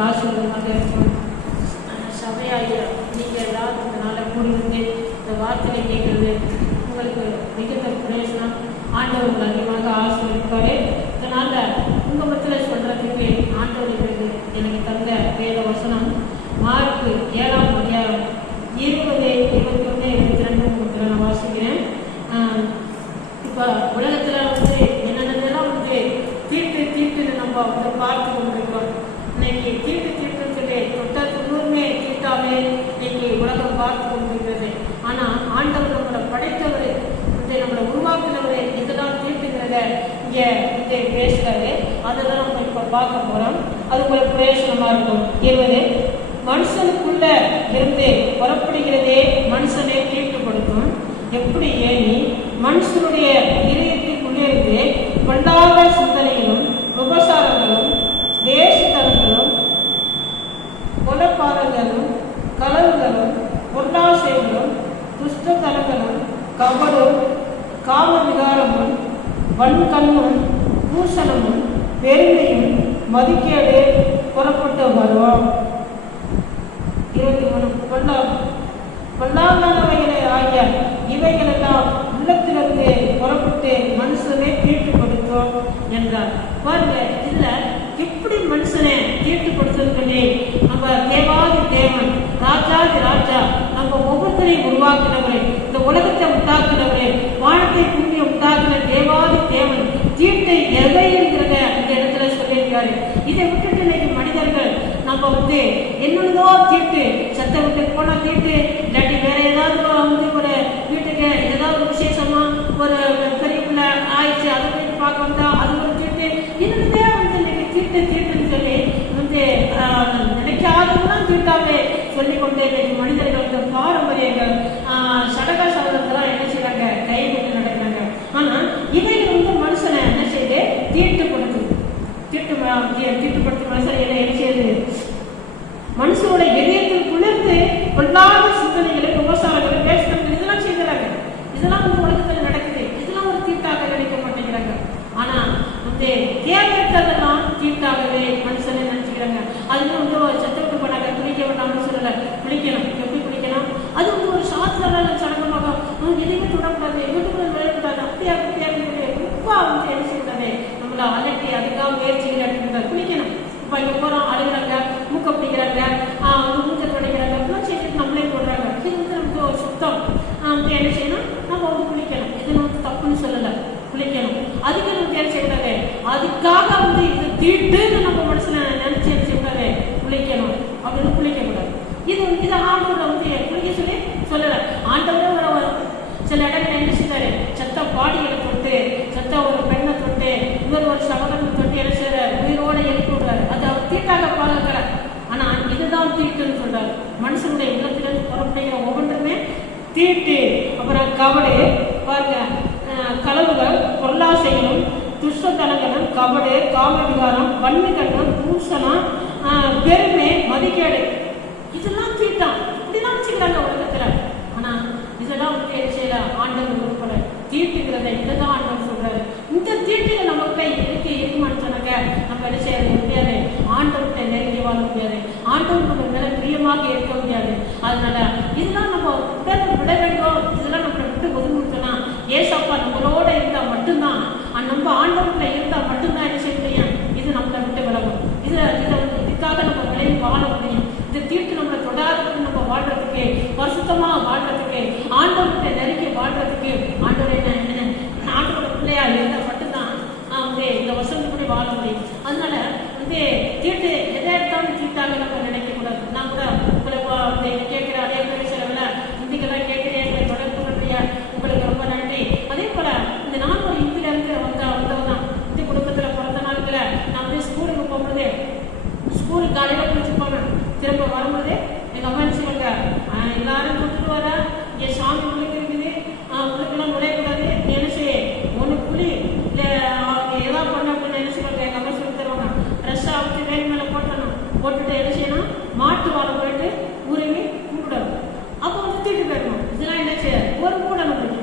உங்களுக்கு ஆசீர்வாதமாக இருக்கும் அஹ் சபையாகிய நீங்கள் எல்லாரும் இந்த நாளை கூடியிருந்து இந்த வார்த்தையை கேட்குறது உங்களுக்கு மிகுந்த பிரயோஜனம் ஆண்டவர் உங்களை அதிகமாக ஆசீர்வதிப்பார். இதனால் உங்கள் மத்தியில் சொல்கிறதுக்கு ஆண்டவர்களுக்கு எனக்கு தந்த வேத வசனம் மார்க்கு ஏழாம் அதிகாரம் இருபது இருபத்தி ஒன்று இருபத்தி ரெண்டு உங்களுக்கு நான் வாசிக்கிறேன். இப்போ உலகத்தில் வந்து என்னென்னலாம் வந்து தீட்டு தீட்டுன்னு நம்ம வந்து பார்த்து கொண்டிருக்கிறோம் இன்னைக்கு தீட்டு தீட்டுன்னு சொல்லி தொட்ட தொண்ணூறுமே இன்னைக்கு உலகம் பார்த்து கொண்டிருக்கிறது. ஆனால் ஆண்டவர் நம்மளை படைத்தவர் இதை நம்மளை உருவாக்குனவர் இதெல்லாம் தீட்டுங்கிறத இங்கே இதை பேசுகிறாரு அதெல்லாம் நம்ம இப்போ பார்க்க போகிறோம் அது உங்களுக்கு பிரயோஜனமாக இருக்கும். இருபது மனுஷனுக்குள்ள இருந்து புறப்படுகிறதே மனுஷனை தீட்டுப்படுத்தும். எப்படி ஏனி? துஷ்ட துஷ்டத்தனங்களும் கபடும் காம விகாரமும் வன்கண்ணும் பூசணமும் பெருமையும் மதிக்கேடு புறப்பட்டு வருவோம் இருபத்தி மூணு. பொல்லா பொல்லாதனவைகளை ஆகிய இவைகளெல்லாம் உள்ளத்திலிருந்து புறப்பட்டு மனுஷனே தீட்டுப்படுத்தும் என்றார். பாருங்க இதுல எப்படி மனுஷனை தீட்டுப்படுத்துறதுன்னு நம்ம தேவாதி தேவன் ராஜாதி ராஜா நம்ம ஒவ்வொருத்தரையும் உருவாக்குனவர் இந்த உலகத்தை உண்டாக்குனவர் வானத்தை பூமியை உண்டாக்குன தேவாதி தேவன் தீட்டை எவைங்கிறத இந்த இடத்துல சொல்லியிருக்காரு. இதை விட்டுட்டு இன்னைக்கு மனிதர்கள் நம்ம வந்து என்னதோ தீட்டு சத்த விட்டு போனா தீட்டு இல்லாட்டி வேற ஏதாவது வந்து ஒரு வீட்டுக்கு ஏதாவது ஒரு விசேஷமா ஒரு பெரிய பிள்ளை ஆயிடுச்சு அதை போய் பார்க்க வந்தா அது ஒரு தீட்டு இன்னுமே வந்து இன்னைக்கு தீட்டு தீட்டுன்னு சொல்லி வந்து ஆஹ், நினைக்காததெல்லாம் தீட்டாவே சொல்லிக் கொண்டே இன்னைக்கு மனிதர்கள் இந்த பாரம்பரியங்கள் ஆஹ், சடக சடகத்தெல்லாம் என்ன செய்றாங்க கை விட்டு நடக்கிறாங்க ஆனா இவைகள் வந்து மனுஷனை என்ன செய்யுது தீட்டுப்படுத்துது தீட்டு ம- தீ- தீட்டுப்படுத்தும் மனுஷன் என்ன என்ன செய்யுது மனுஷனோட இதயத்தில் குளிர்ந்து பொல்லாத சிந்தனைகளை விமர்சனங்களை பேசுறது இதெல்லாம் செய்கிறாங்க இதெல்லாம் வந்து உலகத்தில் நடக்குது இதெல்லாம் ஒரு தீட்டாக நினைக்க மாட்டேங்கிறாங்க ஆனா வந்து தேவையற்றதெல்லாம் தீட்டாகவே மனுஷனை நினைச்சுக்கிறாங்க அதுக்கு வந்து ஒரு சத்தவிட்டு போனாங்க குளிக்க வேண்டாம்னு சொல்லல. குளிக்கணும். எப்படி குளிக்கணும்? அது வந்து ஒரு சாஸ்திர சடங்கமாக எதுவுமே தொடக்கூடாது. வீட்டுக்குள்ள விளையாடக்கூடாது அப்படியா அப்படியா அப்படின்னு ரொம்ப வந்து என்ன செய்யக்கூடாது நம்மள அலட்டி அதுக்காக முயற்சிகள் எடுத்துக்கூடாது குளிக்கணும். இப்போ இங்கே போகிறோம் அழுகிறாங்க மூக்க பிடிக்கிறாங்க மூக்க துடைக்கிறாங்க. அப்படிலாம் செய்துட்டு நம்மளே போடுறாங்க. இது வந்து நமக்கு ஒரு சுத்தம். வந்து என்ன செய்யணும்? நம்ம வந்து குளிக்கணும். இது வந்து தப்புன்னு சொல்லலை. குளிக்கணும். அதுக்கு நம்ம என்ன செய்யக்கூடாது. அதுக்காக வந்து இது தீட்டுன்னு நம்ம மனசுல நினைச்சு என்ன செய்யக்கூடாது வந்து குளிக்க கூடாது. இது இது ஆண்டவரை வந்து குளிக்க சொல்லி சொல்லலை. ஆண்டவரே ஒரு சில இடங்கள் என்ன செய்தாரு செத்த பாடிகளை தொட்டு செத்த ஒரு பெண்ணை தொட்டு இன்னொரு ஒரு சகோதரனை தொட்டு என்ன செய்யறாரு உயிரோட எழுப்பி விடுறாரு. அது அவர் தீட்டாக பார்க்கிறார் ஆனா இதுதான் தீட்டுன்னு சொல்றாரு. மனுஷனுடைய உள்ளத்திலிருந்து புறப்படுகிற ஒவ்வொன்றுமே தீட்டு அப்புறம் கவடு பாருங்க கலவுகள் களவுகள் பொருளாசைகளும் துஷ்டத்தனங்களும் கபடு காமவிகாரம் வன்னிகண்டம் பூசணம் பெருமை மதிக்கேடு இதெல்லாம் தீட்டான் இப்படிதான் வச்சுக்கிறாங்க உலகத்துல. ஆனா இதெல்லாம் வந்து என்ன செய்யல. ஆண்டவர் உட்பட தீட்டுங்கிறத இதுதான் ஆண்டவர் சொல்றாரு. இந்த தீட்டுல நமக்கு இருக்கு இருக்குமான்னு சொன்னாங்க நம்ம என்ன செய்யறது? முடியாது. ஆண்டவர்கிட்ட நெருங்கி வாழ முடியாது. ஆண்டவர் நம்ம மேல பிரியமாக இருக்க முடியாது. அதனால இதெல்லாம் நம்ம உடல் விட வேண்டும். இதெல்லாம் நம்ம விட்டு ஒதுங்கிட்டோம்னா ஏசப்பா நம்மளோட இருந்தா மட்டும்தான். நம்ம ஆண்டவர்கிட்ட இருந்தா மட்டும்தான் என்ன செய்ய முடியும்? இது நம்மளை விட்டு விலகும். இது இதை வந்து இதுக்காக நம்ம விலகி வாழ முடியும் இந்த தீட்டு நம்மளை தொடாததுக்கு நம்ம வாழ்றதுக்கு பரிசுத்தமா வாழ்றதுக்கு ஆண்டவர்கிட்ட நெருக்கி வாழ்றதுக்கு ஆண்டவர் என்ன என்ன ஆண்டவரோட பிள்ளையா இருந்தால் மட்டும்தான் ஆஹ் இந்த வசந்தப்படி வாழ முடியும் போட்டுட்டு என்ன செய்யணும்? மாட்டு வாழை போயிட்டு உருவி கூப்பிடணும் அப்போ வந்து தீட்டு போயிடணும் இதெல்லாம் என்ன செய்யாது ஒரு கூட நம்மளுக்கு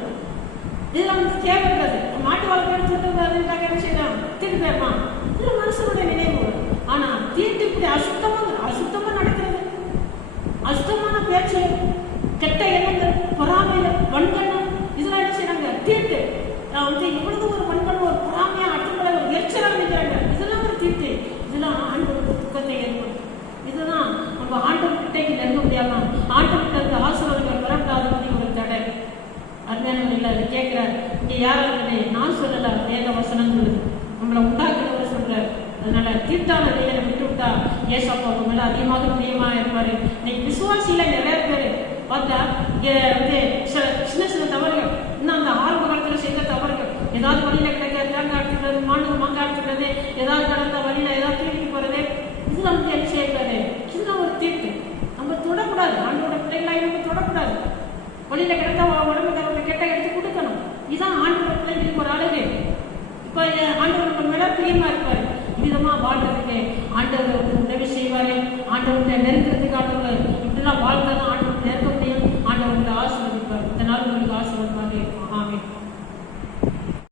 இதெல்லாம் வந்து தேவைப்படாது. மாட்டு வாழை போயிட்டு தீட்டு வருதுனாக்க என்ன செய்யலாம்? தீட்டு போயிடலாம் இது மனுஷனுடைய நினைவு. ஆனால் தீட்டு இப்படி அசுத்தமாக அசுத்தமா நடக்கிறது. அசுத்தமான பேச்சு கெட்ட எண்ணங்கள் பொறாமைகள் வன்கண்ணம் இதெல்லாம் என்ன செய்யறாங்க? தீட்டு. நான் வந்து இவ்வளோ சொல்லல வேத வசனம் சொல்லுது நம்மளை உண்டாக்குறவர் சொல்றாரு. அதனால தீர்த்தான நீரை விட்டு விட்டா ஏசப்பா உங்க மேல அதிகமாக பிரியமா இருப்பாரு. இன்னைக்கு விசுவாசியில நிறைய பேர். பார்த்தா இங்க வந்து சில- சின்ன சின்ன தவறுகள். இன்னும் அந்த ஆரம்ப காலத்துல செய்த தவறுகள். ஏதாவது வழியில கிடைக்க தேங்காய் எடுத்துக்கிறது மாண்டு மாங்காய் எடுத்துக்கிறது ஏதாவது கடந்த வழியில ஏதாவது தீர்த்து போறது. இது நமக்கு என்ன செய்யக்கூடாது? சின்ன ஒரு தீர்ப்பு. நம்ம தொடக்கூடாது. ஆண்டோட பிள்ளைகளாக நம்ம தொடக்கூடாது. வழியில கிடந்தா உடம்பு அவங்க கெட்ட எடுத்து கொடுக்கணும் இதுதான் ஆண்டோட இதுக்கு ஒரு அழகு. இப்போ ஆண்டவர் நம்ம மேல பிரியமா இருப்பாரு. விதமா வாழ்றதுக்கு ஆண்டவர் உதவி செய்வாரு. ஆண்டவர்கிட்ட நெருங்குற